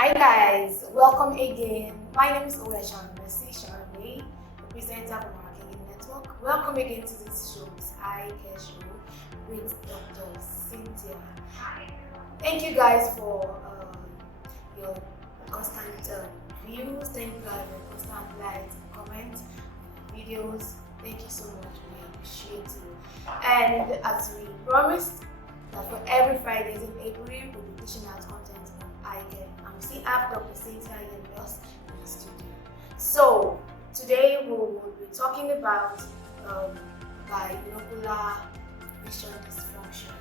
Hi guys, welcome again. My name is Oweshan Shane, the presenter from our Kenge network. Welcome again to this show, this Kenge show with Dr. Cynthia. Hi. Thank you guys for your constant views. Thank you guys for your constant likes and comments on videos. Thank you so much. We appreciate you. And as we promised, that for every Fridays in April, we'll be dishing out content on Kenge. And we still have Dr. Cynthia here with us in the studio. So today we will be talking about binocular vision dysfunction.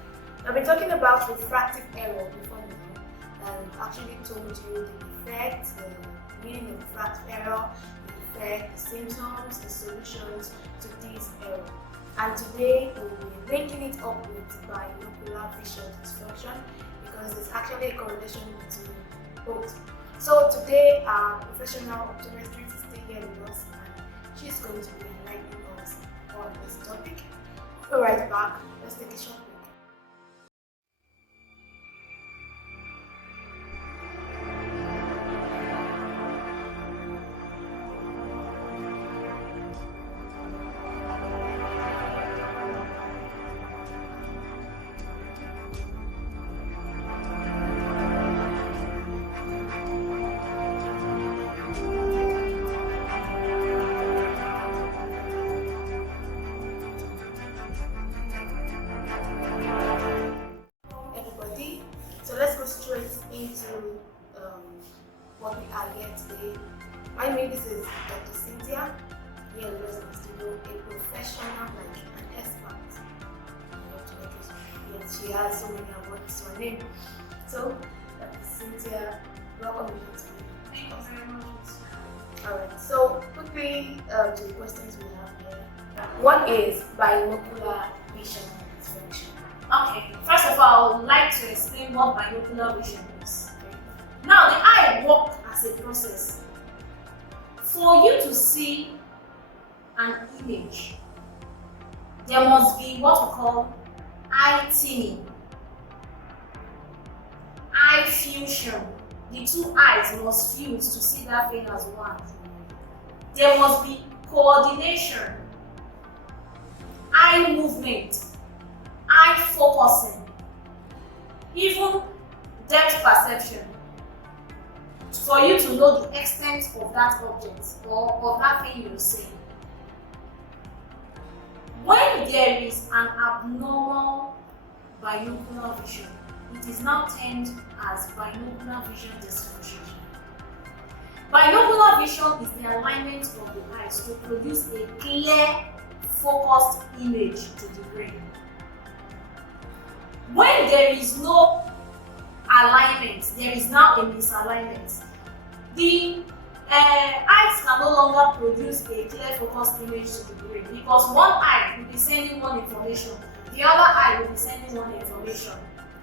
I've been talking about refractive error before now, and actually told you the effects, the meaning of refractive error, the effect, the symptoms, the solutions to this error. And today we'll be linking it up with binocular vision dysfunction because there's actually a correlation between both. So today our professional optometrist is still here with us and she's going to be enlightening us on this topic. We'll be right back. Let's take a short break. Into what we are here today. My name is Dr. Cynthia, here with us in the studio, a professional, like an expert. Yes, she has so many awards to her name. So, Dr. Cynthia, welcome to the studio. Thank you very much. Alright, so quickly to the questions we have here. What is binocular vision dysfunction? Okay, first of all, I would like to explain what binocular vision is. Now, the eye works as a process. For you to see an image, there must be what we call eye teaming, eye fusion. The two eyes must fuse to see that thing as one. There must be coordination, eye movement, eye focusing, even depth perception, for you to know the extent of that object or of that thing you're seeing. When there is an abnormal binocular vision, it is now termed as binocular vision dysfunction. Binocular vision is the alignment of the eyes to produce a clear, focused image to the brain. When there is no alignment, there is now a misalignment. The eyes can no longer produce a clear focused image to the brain because one eye will be sending one information, the other eye will be sending one information.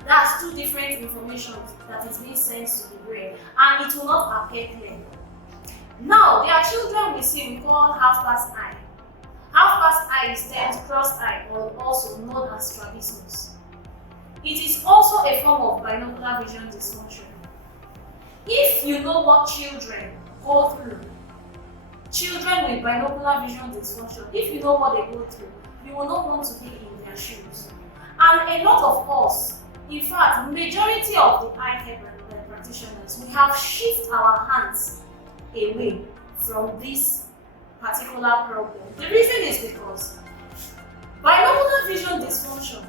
That's two different information that is being sent to the brain and it will not appear clear. Now, there are children we see we call half-glass eye. Half-glass eye is termed crossed eye or also known as strabismus. It is also a form of binocular vision dysfunction. If you know what children go through, children with binocular vision dysfunction, if you know what they go through, you will not want to be in their shoes. And a lot of us, in fact, majority of the eye care practitioners, we have shifted our hands away from this particular problem. The reason is because binocular vision dysfunction,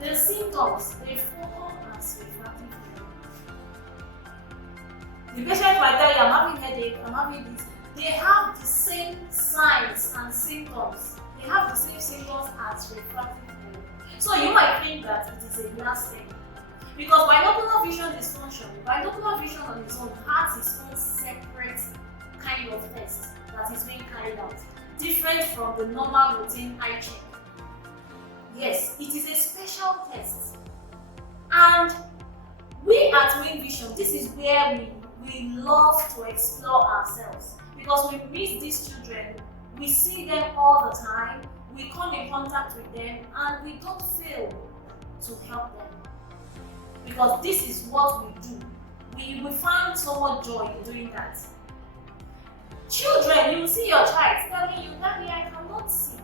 the symptoms, they fall as refractive error. The patient might tell you, I'm having headache, I'm having this. They have the same signs and symptoms. They have the same symptoms as refractive error. So you might think that it is a glass thing. Because binocular vision dysfunction, binocular vision on its own has its own separate kind of test that is being carried out, different from the normal routine eye check. Yes, it is a special test. And we at Wing Vision, this is where we love to explore ourselves. Because we meet these children, we see them all the time, we come in contact with them, and we don't fail to help them. Because this is what we do. we find so much joy in doing that. Children, you see your child telling you, Daddy, I cannot see.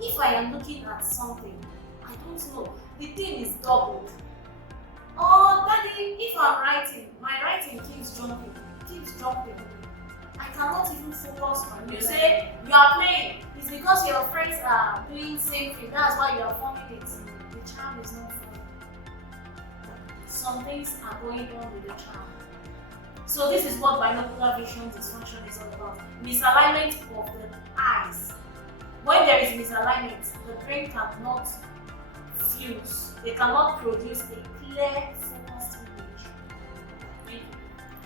If I am looking at something, I don't know, the thing is doubled. Or Daddy, if I'm writing, my writing keeps jumping. I cannot even focus on. You say you are playing. It's because your friends are doing same thing. That's why you are forming it. The child is not forming. Some things are going on with the child. So this is what binocular vision dysfunction is all about. Misalignment of the eyes. When there is misalignment, the brain cannot fuse. They cannot produce a clear, focused image.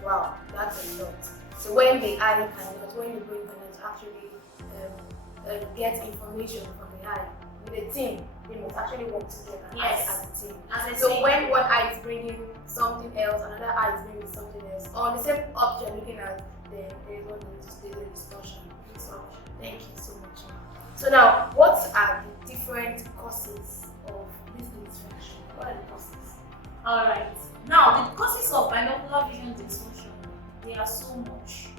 Wow, that's a lot. So when the eye cannot, when the brain cannot actually get information from the eye, with a team, they must actually work together as a team. So when one eye is bringing something else, another eye is bringing something else, on the same object you're looking at, then there's one need to stay the discussion. So thank you so much. So now, what are the different causes of this dysfunction? What are the causes? Alright. Now, the causes of binocular vision dysfunction, they are so much.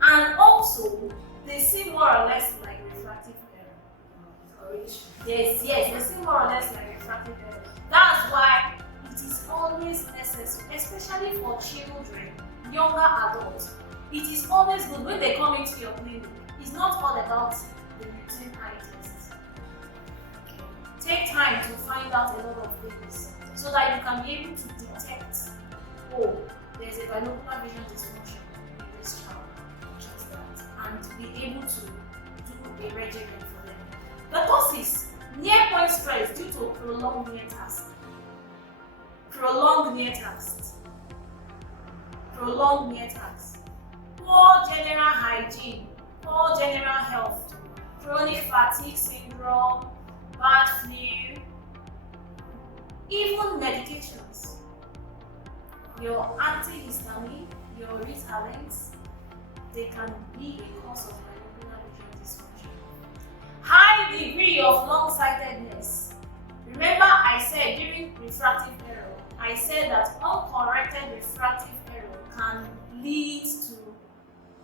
And also, they seem more or less like refractive error. Yes, they seem more or less like refractive error. That's why it is always necessary, especially for children, younger adults. It is always good when they come into your clinic. It's not all about the routine eye tests. Take time to find out a lot of things so that you can be able to detect, oh, there's a binocular vision dysfunction in this child, just that, and be able to do a regimen for them. The causes: near point stress due to prolonged near task. Poor general hygiene, poor general health, chronic fatigue syndrome, bad flu, even medications. Your antihistamine, your Ritalins, they can be a cause of binocular vision dysfunction. High degree of long-sightedness. Remember I said during refractive error, I said that uncorrected refractive error can lead to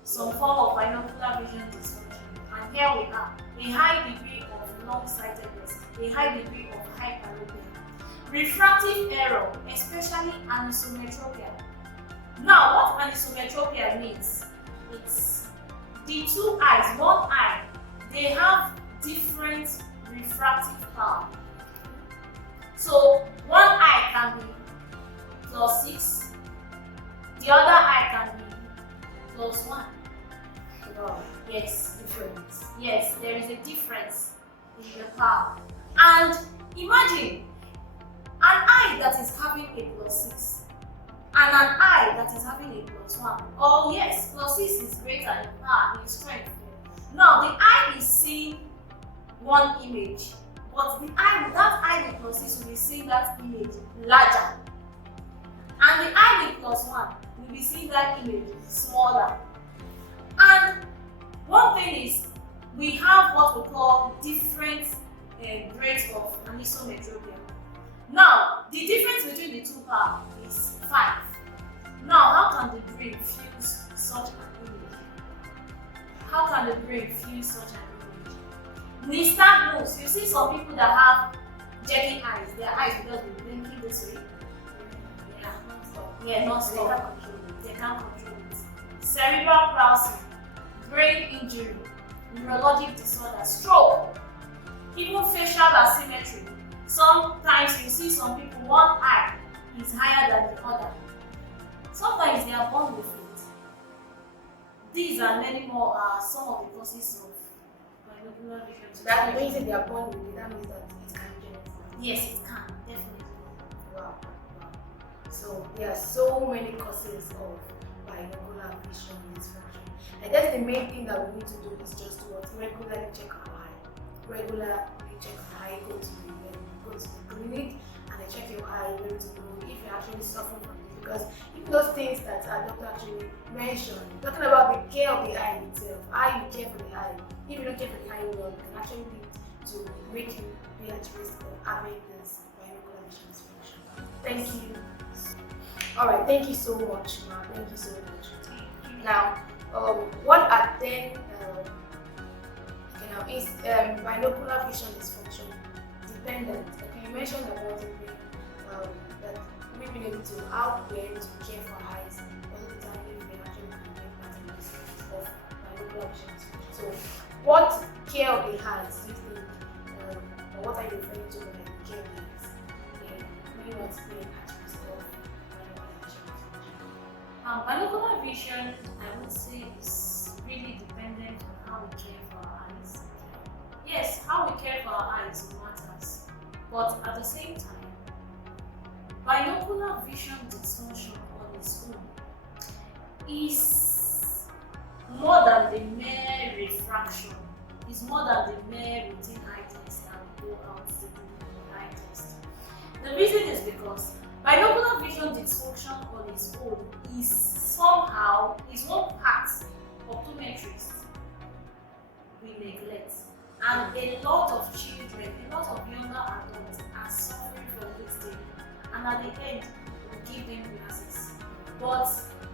some form of binocular vision dysfunction. And here we are, a high degree of long-sightedness, a high degree of hyperopia. Refractive error, especially anisometropia. Now, what anisometropia means? It's the two eyes, one eye, they have different refractive power. So, one eye can be +6, the other eye can be +1. Wow. Yes. Difference. Yes, there is a difference in the power. And imagine an eye that is having a +6 and an eye that is having a +1. Oh yes, +6 is greater in power, in strength. Now the eye is seeing one image, but that eye with +6 will be seeing that image larger. And the eye with +1 will be seeing that image smaller. And one thing is, we have what we call different grades of anisometropia. Now, the difference between the two powers is 5. Now, how can the brain fuse such an image? How can the brain fuse such an image? Nystagmus. You see some people that have jerky eyes, their eyes will just be blinking this way. Yeah, non-stop. They can't control it. Cerebral palsy, brain injury, neurologic disorder, stroke, even facial asymmetry. Sometimes you see some people, one eye is higher than the other. Sometimes they are born with it. These and many more are some of the causes of binocular vision. So that means they are born with it, that means that it can be genetic. Yes, it can, definitely. Wow. So there are so many causes of binocular vision dysfunction. I guess the main thing that we need to do is just to regularly check our eye. Regularly check our eye, go to the clinic and they check your eye, to know if you're actually suffering from this. Because even those things that our doctor actually mentioned, talking about the care of the eye itself, how you care for the eye. If you don't care for the eye well, it can actually lead to make you be at risk of having this binocular vision dysfunction. Thank you. All right, thank you so much, ma. Thank you so much. Now, what are then is binocular vision dysfunction dependent? Okay, you mentioned about it being that we being able to how we're able to care for our eyes also determine if we actually can get patterns of binocular vision dysfunction. So, what care of the eyes do you think, or what are you referring to when you care of the eyes? Maybe what's being attributes of binocular vision dysfunction? Binocular vision, I would say, is really dependent on how we care for our eyes. Yes, how we care for our eyes matters, but at the same time, binocular vision dysfunction on its own is more than the mere refraction, is more than the mere routine eye test that we go out to do the eye test. The reason is because binocular vision dysfunction on its own is one part of optometrists we neglect. And a lot of children, a lot of younger adults are suffering from this thing. And at the end, we give them glasses. But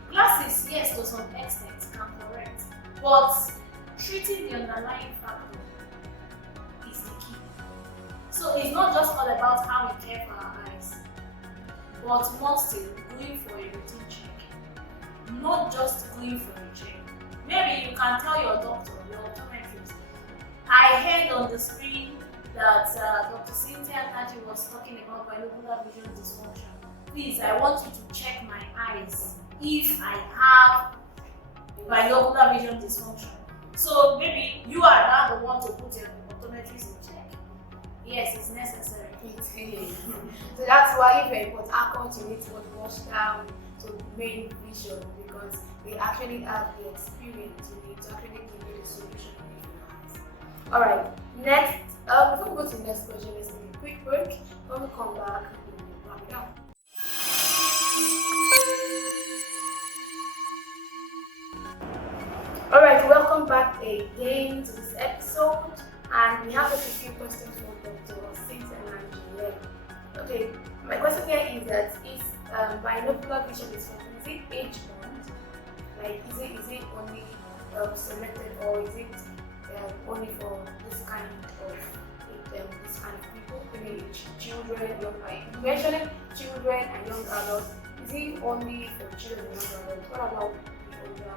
glasses, yes, to some extent, can correct. But treating the underlying factor is the key. So it's not just all about how we care for our eyes, but more still, going for a routine check. Not just going for a check. Maybe you can tell your doctor, your optometrist, I heard on the screen that Dr. Cynthia was talking about binocular vision dysfunction. Please, I want you to check my eyes if I have binocular vision dysfunction. So maybe you are now the one to put your optometrist in check. Yes, it's necessary. So that's why if you're in Port Harcourt, you need to wash down to main vision because they actually have the experience you need to actually give you the solution in your hands. Alright, next, before we go to the next question, let's take a quick break. When we come back, we'll wrap it up. Alright, welcome back again to this episode, and we have just a few questions for Dr. Cynthia and Okay, my question here is that is binocular vision dysfunction, is it age-bound? Like, is it only selected, or is it only for this kind of people? Maybe children, you mentioned children and young adults. Is it only for children and young adults? What about the older?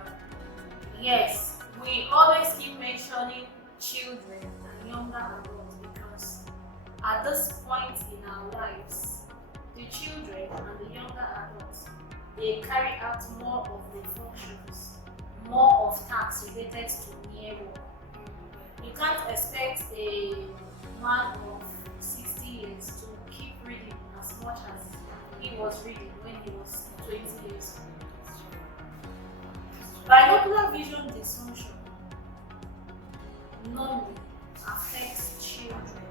Yes, we always keep mentioning children and younger adults because at this point in our lives, the children and the younger adults, they carry out more of the functions, more of tasks related to near work. You can't expect a man of 60 years to keep reading as much as he was reading when he was 20 years old. Binocular vision dysfunction normally affects children,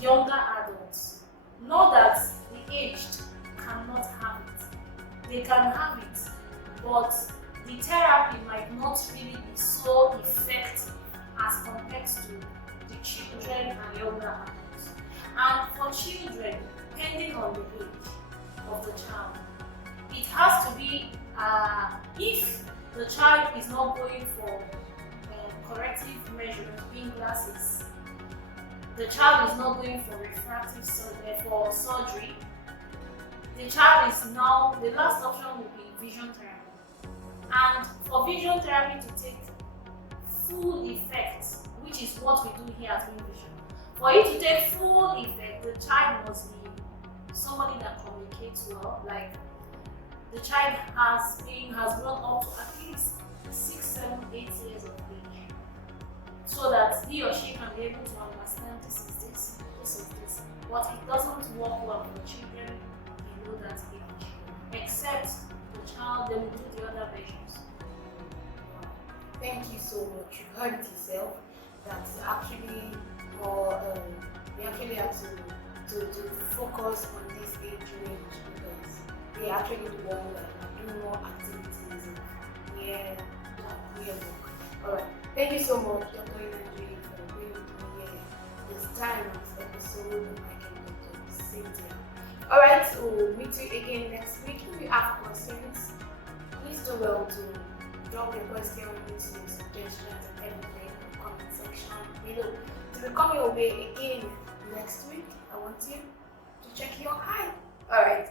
younger adults. Know that the aged cannot have it. They can have it, but the therapy might not really be so effective as compared to the children and younger adults. And for children, depending on the age of the child, it has to be if the child is not going for corrective measures, being glasses, the child is not going for refractive surgery, the child is now, the last option will be vision therapy. And for vision therapy to take full effect, which is what we do here at Vision, for it to take full effect, the child must be somebody that communicates well, like the child has grown up to at least 6, 7, 8 years of age, so that he or she can be able to understand this is this, this is this. But it doesn't work well for children below that age, except the child, they will do the other measures. Thank you so much. You heard it yourself. That's actually more. We actually have to focus on this age range because they actually the one that do more activities near work. Alright. Thank you so much, Dr. Kenge, for bringing me here this time of this episode of my Dr. Cynthia. Alright, so we'll meet you again next week. If you have questions, please do well to drop your questions, suggestions, and everything in the comment section below. To be coming your way again next week, I want you to check your eye. Alright.